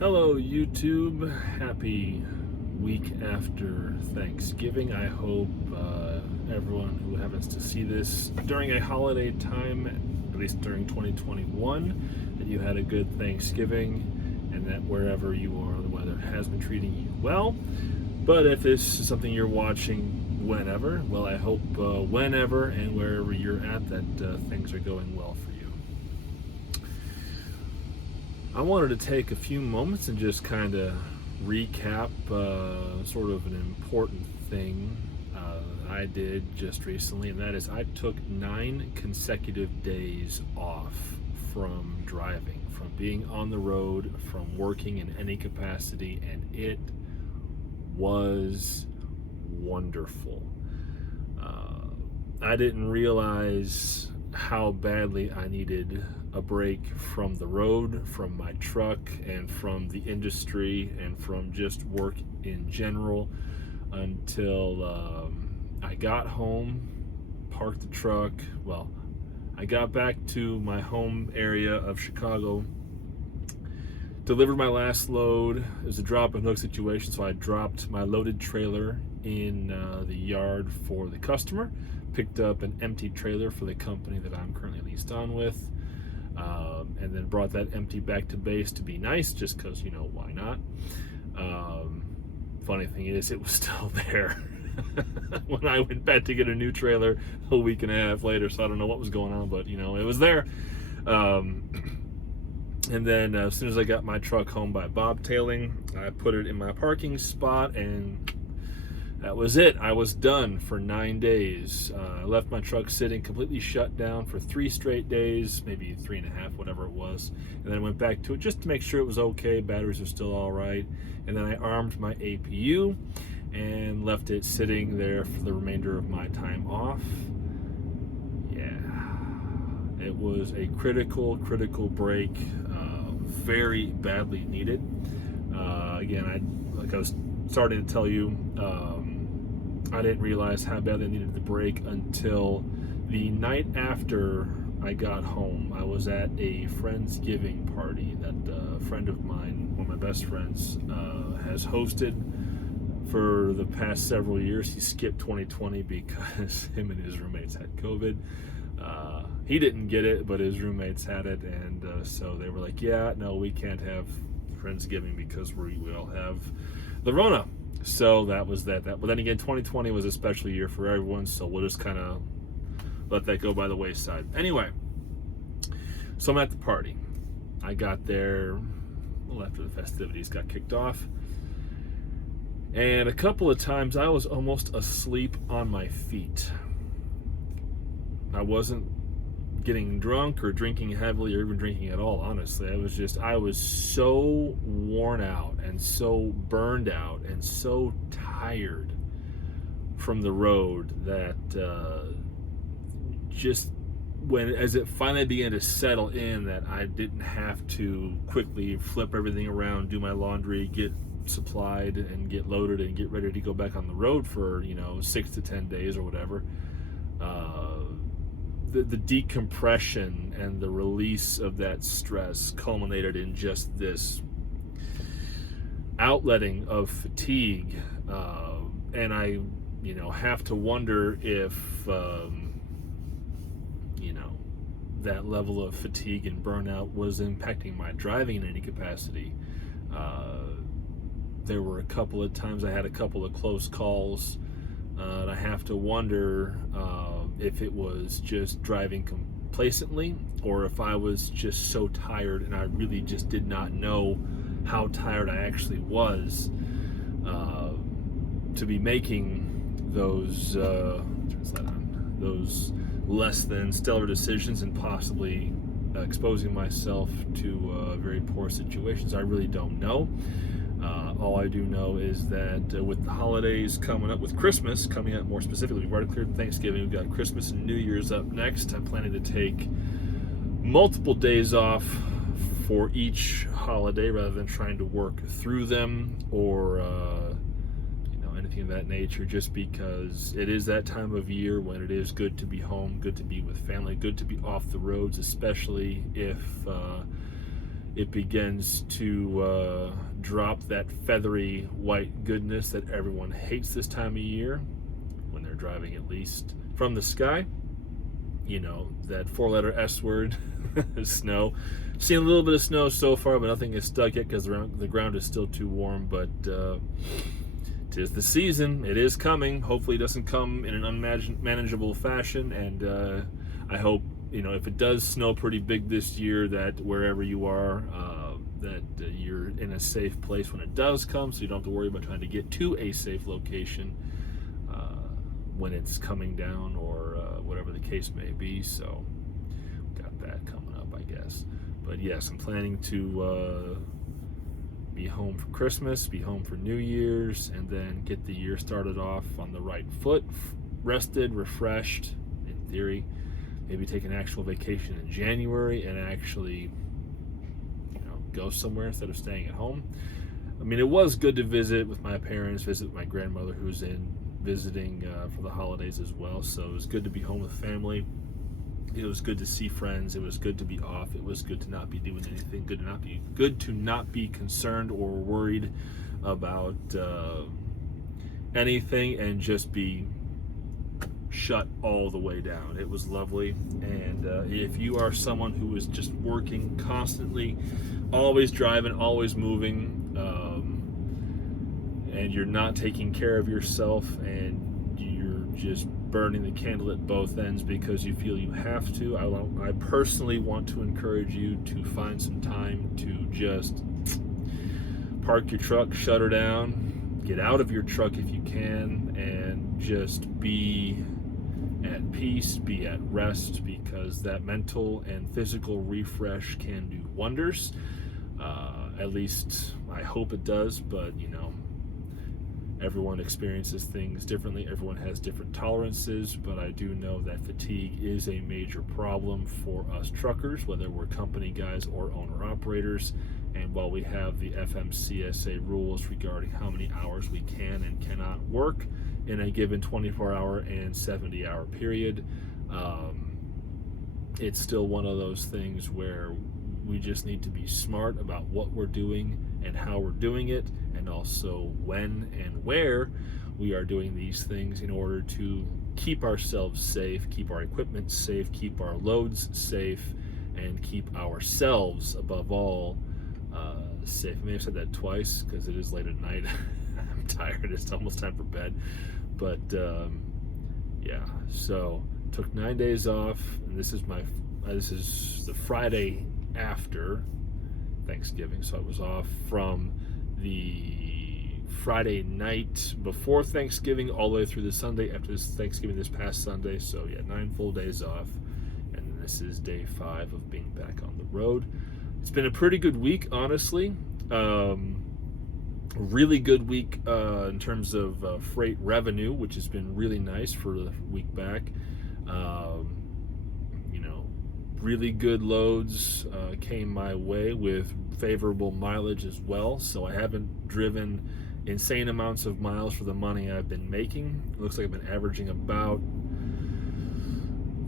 Hello, YouTube. Happy week after Thanksgiving. I hope everyone who happens to see this during a holiday time, at least during 2021, that you had a good Thanksgiving and that wherever you are, the weather has been treating you well. But if this is something you're watching whenever, well, I hope whenever and wherever you're at that things are going well for you. I wanted to take a few moments and just kind of recap sort of an important thing I did just recently, and that is I took 9 consecutive days off from driving, from being on the road, from working in any capacity, and it was wonderful. I didn't realize how badly I needed a break from the road, from my truck, and from the industry, and from just work in general until I got home, parked the truck. Well, I got back to my home area of Chicago, delivered my last load. It was a drop and hook situation, so I dropped my loaded trailer in the yard for the customer, picked up an empty trailer for the company that I'm currently leased on with, and then brought that empty back to base to be nice, just because, why not? Funny thing is, it was still there when I went back to get a new trailer a week and a half later, so I don't know what was going on, but, it was there. And then as soon as I got my truck home by bobtailing, I put it in my parking spot, and that was it. I was done for 9 days. I left my truck sitting completely shut down for 3 straight days, maybe 3.5, whatever it was. And then I went back to it just to make sure it was okay, batteries are still all right. And then I armed my APU and left it sitting there for the remainder of my time off. Yeah, it was a critical break, very badly needed. Again, like I was starting to tell you, I didn't realize how badly I needed the break until the night after I got home. I was at a Friendsgiving party that a friend of mine, one of my best friends, has hosted for the past several years. He skipped 2020 because him and his roommates had COVID. He didn't get it, but his roommates had it, and so they were like, yeah, no, we can't have Friendsgiving because we all have the Rona. So that was that. But then again, 2020 was a special year for everyone, so we'll just kind of let that go by the wayside. Anyway, so I'm at the party. I got there a little after the festivities got kicked off, and a couple of times I was almost asleep on my feet. I wasn't getting drunk or drinking heavily or even drinking at all, honestly. I was so worn out and so burned out and so tired from the road that just as it finally began to settle in, that I didn't have to quickly flip everything around, do my laundry, get supplied and get loaded and get ready to go back on the road for 6 to 10 days or whatever. The decompression and the release of that stress culminated in just this outletting of fatigue, and I have to wonder if that level of fatigue and burnout was impacting my driving in any capacity. There were a couple of times I had a couple of close calls, and I have to wonder if it was just driving complacently or if I was just so tired and I really just did not know how tired I actually was to be making those those less than stellar decisions and possibly exposing myself to very poor situations. I really don't know. All I do know is that with the holidays coming up, with Christmas coming up more specifically, we've already cleared Thanksgiving, we've got Christmas and New Year's up next. I'm planning to take multiple days off for each holiday rather than trying to work through them or anything of that nature, just because it is that time of year when it is good to be home, good to be with family, good to be off the roads, especially if it begins to drop that feathery white goodness that everyone hates this time of year when they're driving, at least from the sky. You know, that four-letter S word, snow. Seen a little bit of snow so far, but nothing is stuck yet because the ground is still too warm. But 'tis the season. It is coming. Hopefully it doesn't come in an unmanageable fashion. And I hope, you know, if it does snow pretty big this year, that wherever you are, that you're in a safe place when it does come, so you don't have to worry about trying to get to a safe location when it's coming down, or whatever the case may be. So got that coming up, I guess. But yes, I'm planning to be home for Christmas, be home for New Year's, and then get the year started off on the right foot, rested, refreshed, in theory. Maybe take an actual vacation in January and actually, you know, go somewhere instead of staying at home. I mean, it was good to visit with my parents, visit my grandmother who's visiting for the holidays as well. So it was good to be home with family. It was good to see friends. It was good to be off. It was good to not be doing anything. Good to not be concerned or worried about anything, and just be shut all the way down. It was lovely. And if you are someone who is just working constantly, always driving, always moving, and you're not taking care of yourself, and you're just burning the candle at both ends because you feel you have to, I personally want to encourage you to find some time to just park your truck, shut her down, get out of your truck if you can, and just be at peace, be at rest, because that mental and physical refresh can do wonders. At least I hope it does, but you know, everyone experiences things differently. Everyone has different tolerances, but I do know that fatigue is a major problem for us truckers, whether we're company guys or owner-operators. And while we have the FMCSA rules regarding how many hours we can and cannot work in a given 24-hour and 70-hour period, it's still one of those things where we just need to be smart about what we're doing and how we're doing it, and also when and where we are doing these things, in order to keep ourselves safe, keep our equipment safe, keep our loads safe, and keep ourselves, above all, safe. I may have said that twice because it is late at night. I'm tired. It's almost time for bed. But yeah, so took 9 days off, and this is the Friday after Thanksgiving, so I was off from the Friday night before Thanksgiving all the way through the Sunday after this Thanksgiving, this past Sunday. So yeah, 9 full days off, and this is day 5 of being back on the road. It's been a pretty good week, honestly. Really good week in terms of freight revenue, which has been really nice for the week back. Really good loads came my way with favorable mileage as well, so I haven't driven insane amounts of miles for the money I've been making. It looks like I've been averaging about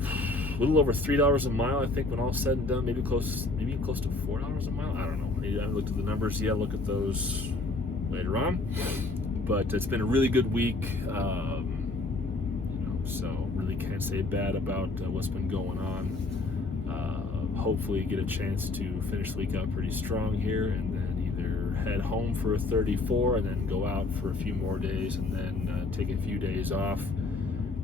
a little over $3 a mile, I think, when all said and done. Maybe close to $4 a mile. I don't know. I haven't looked at the numbers yet. I'll look at those later on. But it's been a really good week, so really can't say bad about what's been going on. Hopefully get a chance to finish the week out pretty strong here, and then either head home for a 34 and then go out for a few more days, and then take a few days off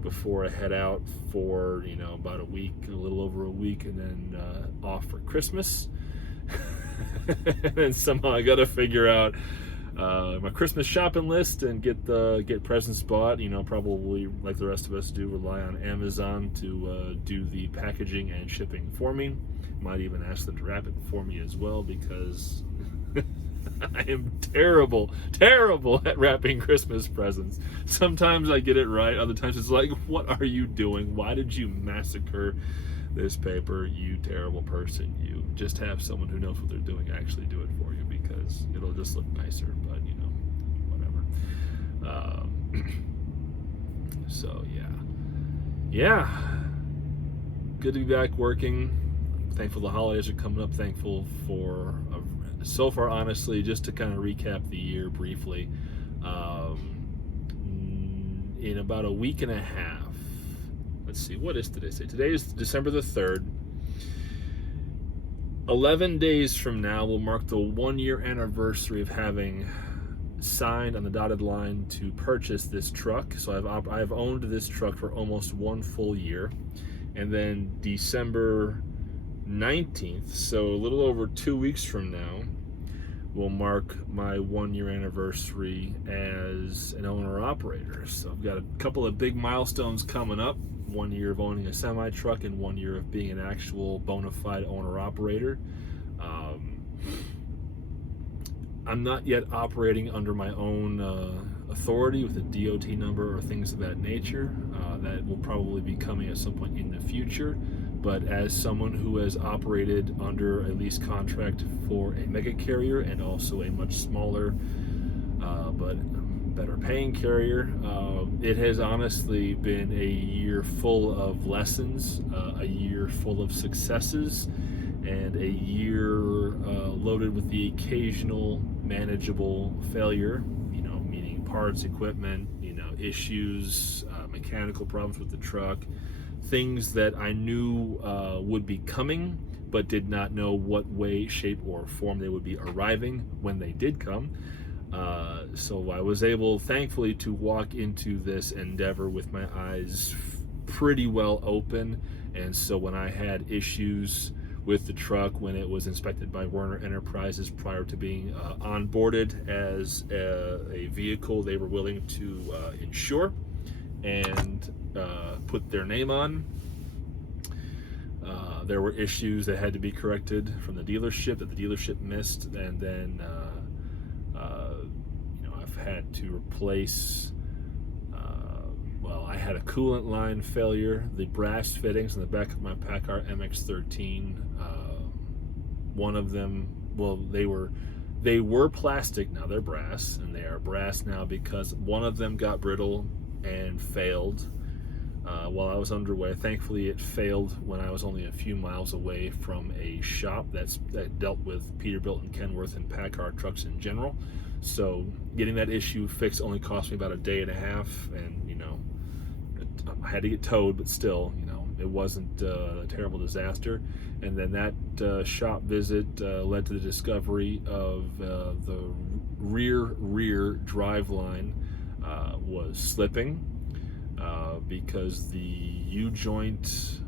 before I head out for about a week, a little over a week, and then off for Christmas. And somehow I got to figure out my Christmas shopping list and get presents bought. Probably like the rest of us do, rely on Amazon to do the packaging and shipping for me. Might even ask them to wrap it for me as well, because I am terrible at wrapping Christmas presents. Sometimes I get it right, other times it's like, what are you doing? Why did you massacre this paper, you terrible person? You just have someone who knows what they're doing actually do it for you, because it'll just look nicer, but whatever. So yeah, good to be back working. Thankful the holidays are coming up. Thankful for so far, honestly, just to kind of recap the year briefly. In about a week and a half, let's see, what is today? Today is December the 3rd. 11 days from now will mark the 1-year anniversary of having signed on the dotted line to purchase this truck. So I've owned this truck for almost 1 full year. And then December 19th, so a little over 2 weeks from now, will mark my 1-year anniversary as an owner-operator. So I've got a couple of big milestones coming up. 1 year of owning a semi-truck and 1 year of being an actual bona fide owner-operator. I'm not yet operating under my own authority with a DOT number or things of that nature. That will probably be coming at some point in the future. But as someone who has operated under a lease contract for a mega carrier and also a much smaller but better paying carrier, it has honestly been a year full of lessons, a year full of successes, and a year loaded with the occasional manageable failure, meaning parts, equipment, issues, mechanical problems with the truck, things that I knew would be coming, but did not know what way, shape, or form they would be arriving when they did come. So I was able, thankfully, to walk into this endeavor with my eyes pretty well open. And so when I had issues with the truck, when it was inspected by Werner Enterprises prior to being onboarded as a vehicle they were willing to insure and put their name on, there were issues that had to be corrected from the dealership that the dealership missed, and then I've had to replace, I had a coolant line failure. The brass fittings in the back of my PACCAR MX-13, one of them, they were plastic, now they're brass, and they are brass now because one of them got brittle and failed while I was underway. Thankfully, it failed when I was only a few miles away from a shop that dealt with Peterbilt and Kenworth and PACCAR trucks in general. So getting that issue fixed only cost me about a day and a half, and I had to get towed, but still, it wasn't a terrible disaster. And then that shop visit led to the discovery of the rear drive line was slipping because the U-joint,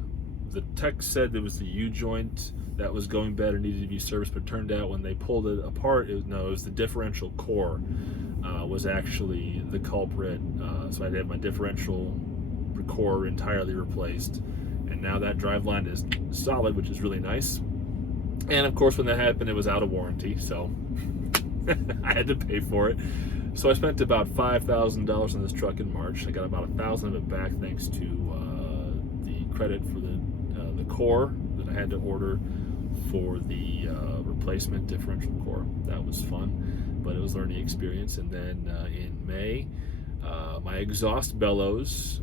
the tech said there was the U-joint that was going bad and needed to be serviced, but turned out when they pulled it apart, it was the differential core was actually the culprit. So I had to have my differential core entirely replaced, and now that drive line is solid, which is really nice. And of course, when that happened, it was out of warranty, so I had to pay for it. So I spent about $5,000 on this truck in March. I got about $1,000 of it back thanks to the credit for the core that I had to order for the replacement differential core. That was fun, but it was a learning experience. And then in May, my exhaust bellows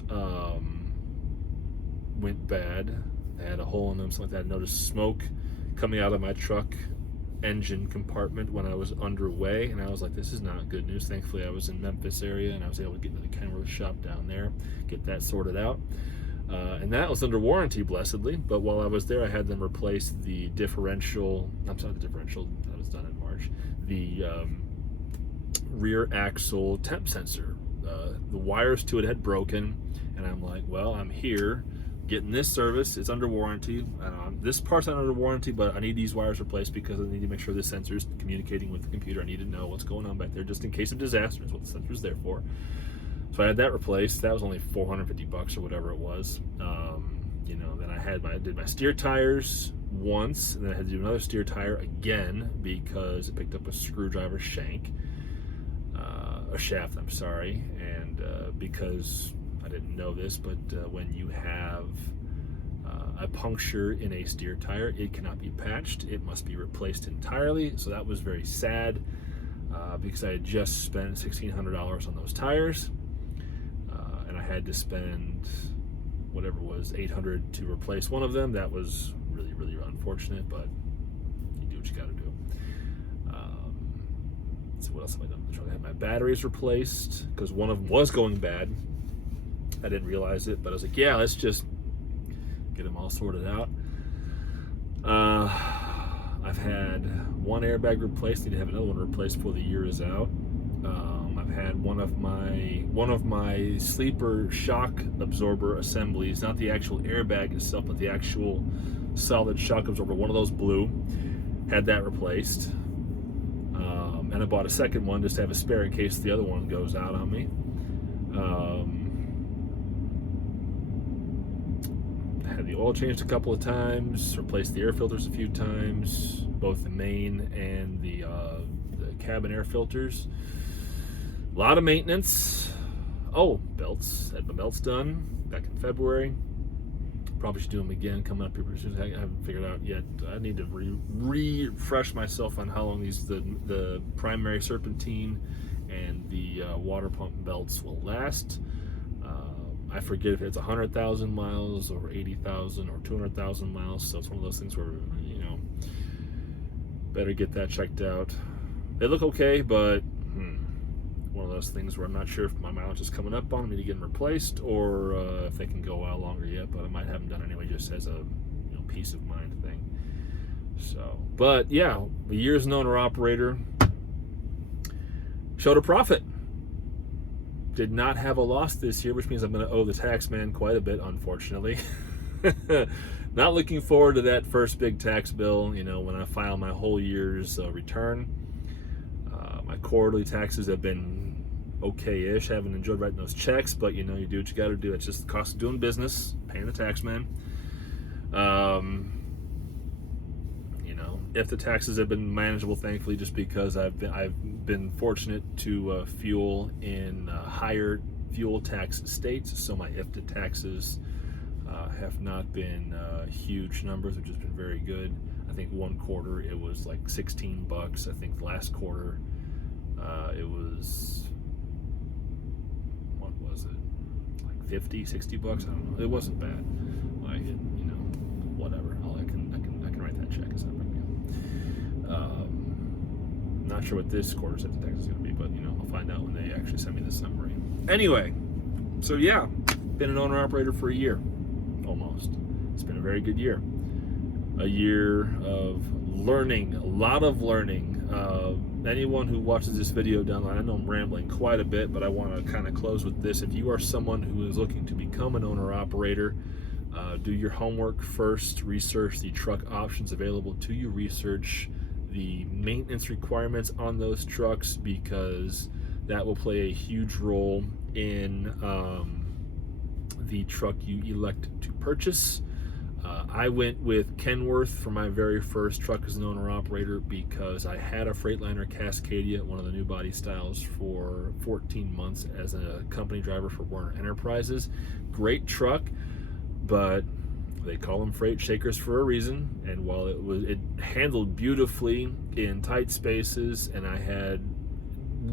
went bad. I had a hole in them, something like that. I noticed smoke coming out of my truck engine compartment when I was underway, and I was like, this is not good news. Thankfully, I was in Memphis area, and I was able to get to the Kenworth shop down there, get that sorted out. And that was under warranty, blessedly. But while I was there, I had them replace the differential. I'm sorry, the differential, that was done in March. The rear axle temp sensor. The wires to it had broken, and I'm like, well, I'm here getting this service. It's under warranty. This part's not under warranty, but I need these wires replaced because I need to make sure this sensor is communicating with the computer. I need to know what's going on back there just in case of disaster. Is what the sensor is there for. So I had that replaced. That was only $450 or whatever it was. Then I did my steer tires once, and then I had to do another steer tire again because it picked up a screwdriver shaft, I'm sorry, and because I didn't know this, but when you have a puncture in a steer tire, it cannot be patched. It must be replaced entirely. So that was very sad because I had just spent $1,600 on those tires, and I had to spend whatever it was $800 to replace one of them. That was really really unfortunate, but you do what you got to do. So what else have I done? I had my batteries replaced because one of them was going bad. I didn't realize it, but I was like, yeah, let's just get them all sorted out. I've had one airbag replaced. Need to have another one replaced before the year is out. I've had one of my sleeper shock absorber assemblies, not the actual airbag itself, but the actual solid shock absorber. One of those blew. Had that replaced. And I bought a second one just to have a spare in case the other one goes out on me. Had the oil changed a couple of times, replaced the air filters a few times, both the main and the cabin air filters. A lot of maintenance. Oh, belts. Had my belts done back in February. Probably should do them again coming up here pretty soon. I haven't figured out yet. I need to refresh myself on how long the primary serpentine and the water pump belts will last. I forget if it's 100,000 miles or 80,000 or 200,000 miles. So it's one of those things where, better get that checked out. They look okay, but one of those things where I'm not sure if my mileage is coming up on me to get them replaced, or if they can go out longer yet. But I might have them done anyway, just as a peace of mind thing. So, but yeah, a year's an owner operator. Showed a profit. Did not have a loss this year, which means I'm going to owe the tax man quite a bit, unfortunately. Not looking forward to that first big tax bill, when I file my whole year's return. My quarterly taxes have been okay-ish. Haven't enjoyed writing those checks, but you do what you got to do. It's just the cost of doing business, paying the tax man. If the taxes have been manageable, thankfully, just because I've been fortunate to fuel in higher fuel tax states, so my IFTA taxes have not been huge numbers, which has been very good. I think one quarter it was like $16. I think the last quarter it was, what was it, like 50, 60 bucks? I don't know. It wasn't bad. Like, whatever. I can write that check. It's not a big deal. Not sure what this quarter's at the tax is going to be, but I'll find out when they actually send me the summary. Anyway, so yeah, been an owner operator for a year, almost. It's been a very good year. A year of learning, a lot of learning. Anyone who watches this video down the line, I know I'm rambling quite a bit, but I want to kind of close with this. If you are someone who is looking to become an owner operator, do your homework first. Research the truck options available to you. Research the maintenance requirements on those trucks, because that will play a huge role in the truck you elect to purchase. I went with Kenworth for my very first truck as an owner-operator because I had a Freightliner Cascadia, one of the new body styles, for 14 months as a company driver for Werner Enterprises. Great truck, but they call them freight shakers for a reason. And while it handled beautifully in tight spaces, and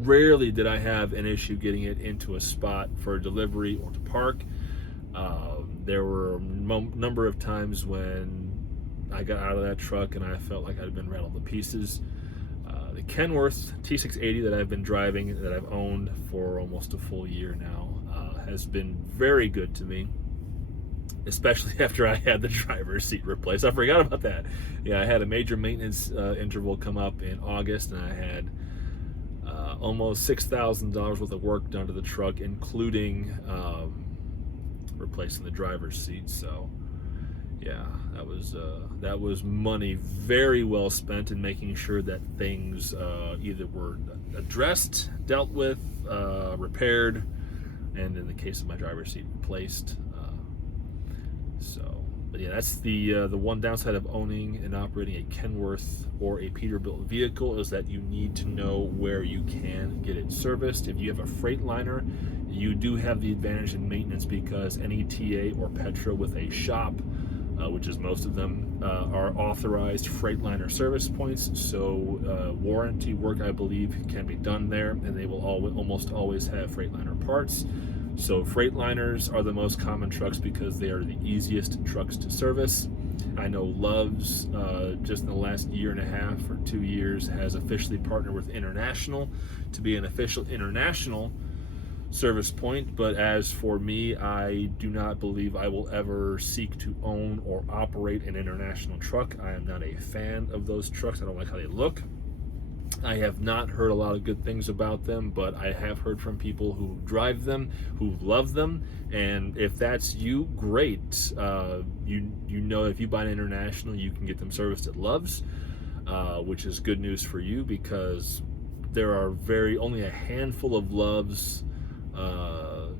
rarely did I have an issue getting it into a spot for delivery or to park. There were a number of times when I got out of that truck and I felt like I'd been rattled to pieces. The Kenworth T680 that I've been driving, that I've owned for almost a full year now, has been very good to me, especially after I had the driver's seat replaced. I forgot about that. Yeah, I had a major maintenance interval come up in August, and I had almost $6,000 worth of work done to the truck, including replacing the driver's seat. So yeah, that was money very well spent in making sure that things either were addressed, dealt with, repaired, and in the case of my driver's seat, replaced. But yeah, that's the one downside of owning and operating a Kenworth or a Peterbilt vehicle, is that you need to know where you can get it serviced. If you have a Freightliner, you do have the advantage in maintenance, because NETA or Petra with a shop, which is most of them, are authorized Freightliner service points. So warranty work, I believe, can be done there, and they will almost always have Freightliner parts. So Freightliners are the most common trucks because they are the easiest trucks to service. I know Love's, just in the last year and a half or 2 years, has officially partnered with International to be an official international service point. But as for me, I do not believe I will ever seek to own or operate an International truck. I am not a fan of those trucks. I don't like how they look. I have not heard a lot of good things about them, but I have heard from people who drive them, who love them, and if that's you, great. You know, if you buy an International, you can get them serviced at Love's, which is good news for you, because there are only a handful of Love's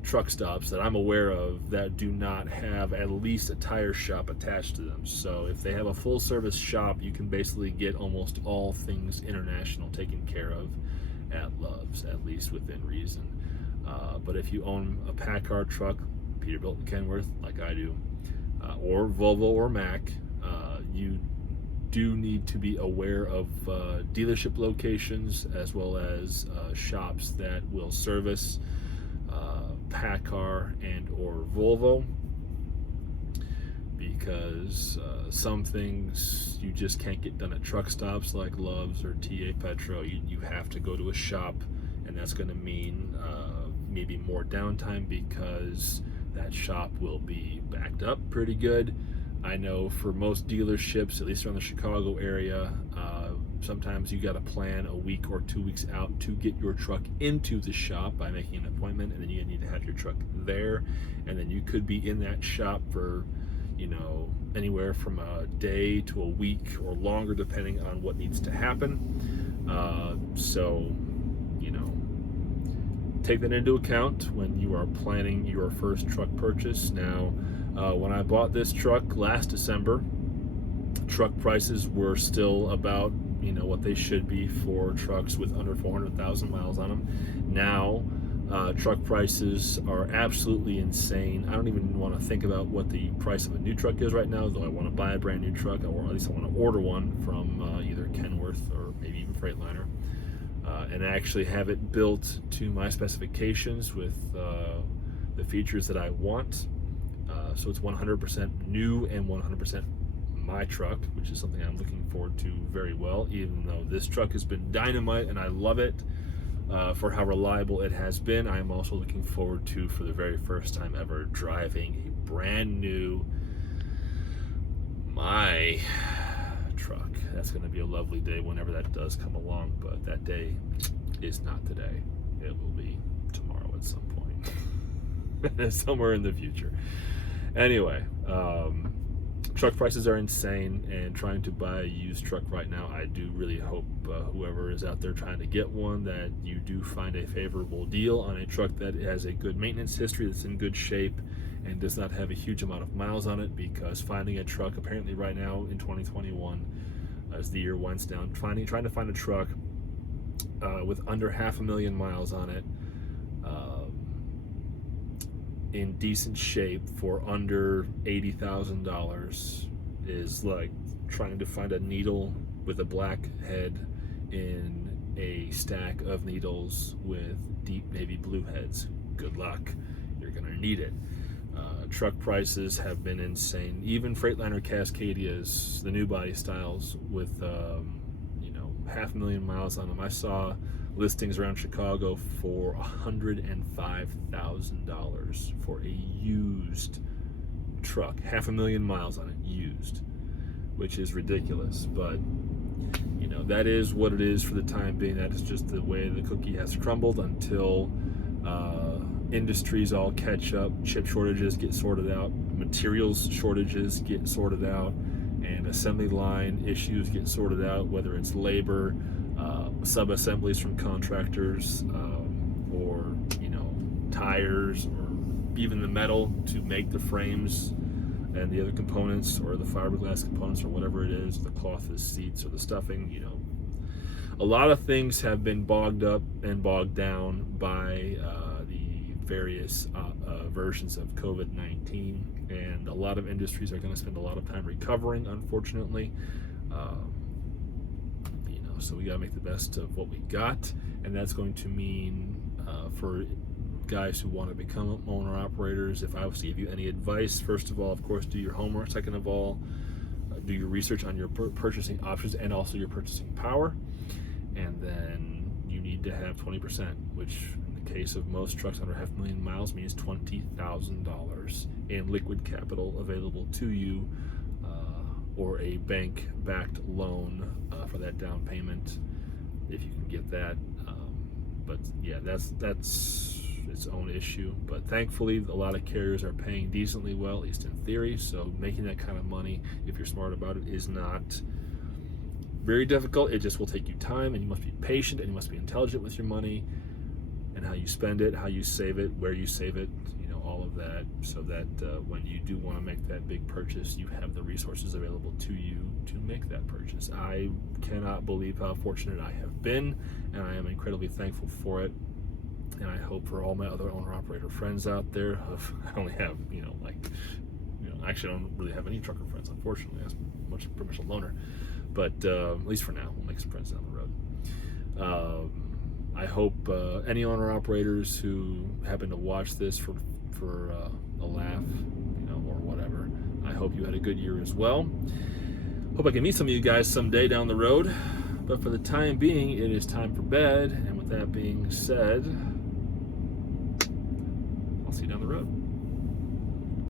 truck stops that I'm aware of that do not have at least a tire shop attached to them. So if they have a full service shop, you can basically get almost all things International taken care of at Love's, at least within reason. But if you own a PACCAR truck, Peterbilt and Kenworth, like I do, or Volvo or Mack, you do need to be aware of dealership locations, as well as shops that will service PACCAR and or Volvo, because some things you just can't get done at truck stops like Love's or TA Petro. You have to go to a shop, and that's going to mean maybe more downtime, because that shop will be backed up pretty good. I know for most dealerships, at least around the Chicago area, sometimes you got to plan a week or 2 weeks out to get your truck into the shop by making an appointment, and then you need to have your truck there, and then you could be in that shop for, you know, anywhere from a day to a week or longer, depending on what needs to happen. So, you know, take that into account when you are planning your first truck purchase. Now, when I bought this truck last December, truck prices were still about, you know, what they should be for trucks with under 400,000 miles on them. Now, truck prices are absolutely insane. I don't even want to think about what the price of a new truck is right now, though I want to buy a brand new truck, or at least I want to order one from either Kenworth or maybe even Freightliner, and actually have it built to my specifications with the features that I want. So it's 100% new and 100% my truck, which is something I'm looking forward to very well, even though this truck has been dynamite and I love it for how reliable it has been. I am also looking forward to, for the very first time ever, driving a brand new my truck. That's going to be a lovely day whenever that does come along, but that day is not today. It will be tomorrow at some point, somewhere in the future. Anyway, truck prices are insane, and trying to buy a used truck right now, I do really hope whoever is out there trying to get one, that you do find a favorable deal on a truck that has a good maintenance history, that's in good shape, and does not have a huge amount of miles on it, because finding a truck apparently right now in 2021, as the year winds down, trying to find a truck with under 500,000 miles on it, in decent shape for under $80,000 is like trying to find a needle with a black head in a stack of needles with deep navy blue heads. Good luck. You're gonna need it. Truck prices have been insane. Even Freightliner Cascadias, the new body styles with 500,000 miles on them, I saw listings around Chicago for $105,000 for a used truck, 500,000 miles on it, used, which is ridiculous. But you know, that is what it is for the time being. That is just the way the cookie has crumbled until industries all catch up, chip shortages get sorted out, materials shortages get sorted out, and assembly line issues get sorted out, whether it's labor, sub-assemblies from contractors, or tires, or even the metal to make the frames and the other components, or the fiberglass components, or whatever it is, the cloth, the seats, or the stuffing. A lot of things have been bogged up and bogged down by the various versions of COVID-19, and a lot of industries are going to spend a lot of time recovering, unfortunately. So we got to make the best of what we got, and that's going to mean for guys who want to become owner operators, if I was to give you any advice, first of all, of course, do your homework. Second of all, do your research on your purchasing options and also your purchasing power. And then you need to have 20%, which in the case of most trucks under 500,000 miles means $20,000 in liquid capital available to you, or a bank-backed loan for that down payment, if you can get that. But yeah, that's its own issue. But thankfully, a lot of carriers are paying decently well, at least in theory. So making that kind of money, if you're smart about it, is not very difficult. It just will take you time, and you must be patient, and you must be intelligent with your money and how you spend it, how you save it, where you save it, all of that, so that when you do want to make that big purchase, you have the resources available to you to make that purchase. I cannot believe how fortunate I have been, and I am incredibly thankful for it. And I hope for all my other owner-operator friends out there, I only have, actually I don't really have any trucker friends, unfortunately. I'm much pretty much a loner. But at least for now, we'll make some friends down the road. I hope any owner-operators who happen to watch this for a laugh, or whatever, I hope you had a good year as well. Hope I can meet some of you guys someday down the road. But for the time being, it is time for bed. And with that being said, I'll see you down the road.